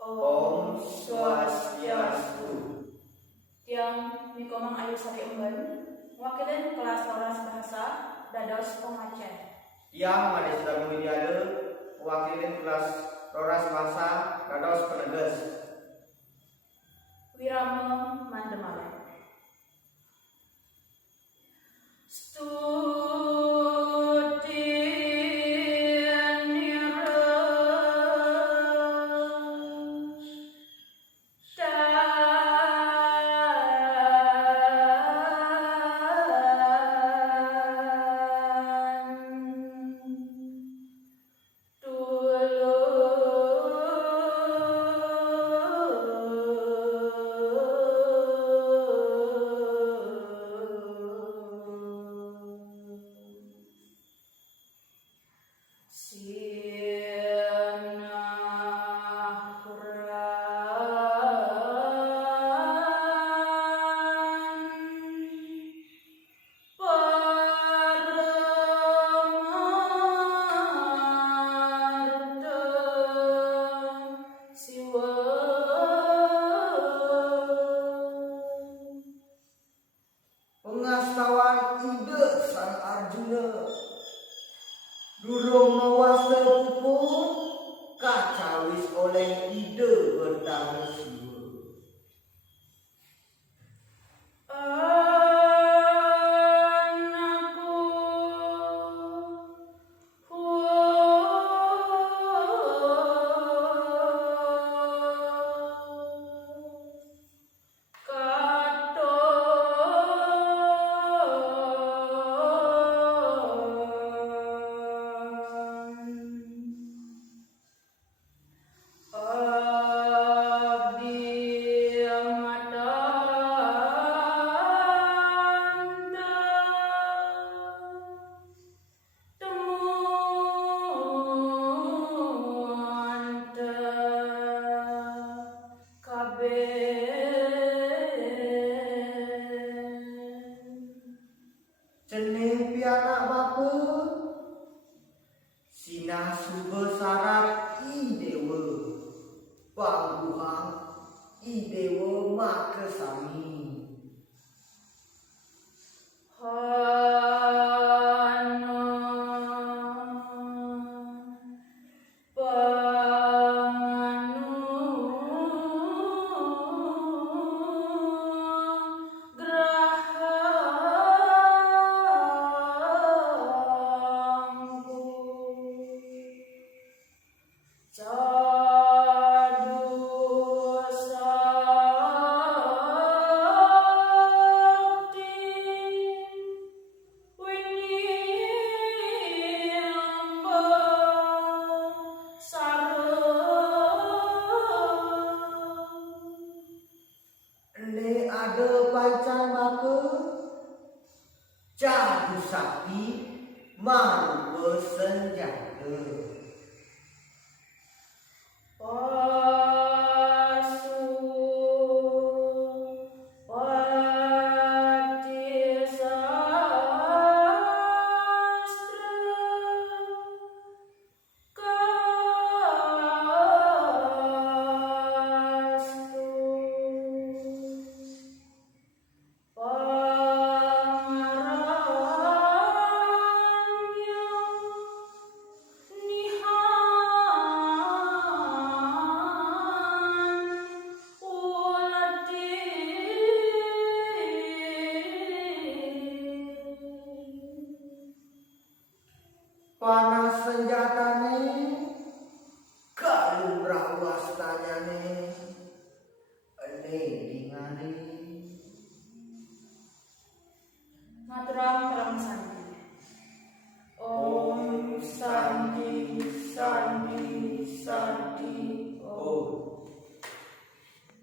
Om Swastiastu. Tiang Mikomang Ayu Sari Umben, wakilin kelas Roras Bahasa Dados Pengaceh. Tiang Made Sudarmo Widiade, wakilin kelas Roras Bahasa Dados Peneges. Wirama Mandemale. Pengastawan ide Sang Arjuna durung mawasa pupur kacawis oleh ide bertang siwa. Cening pianak bapa sinah suba sarap i dewa pangguhang i dewa makesami. Ada pancang bapa Cadu Sakti marupa senjata. Panas senjatane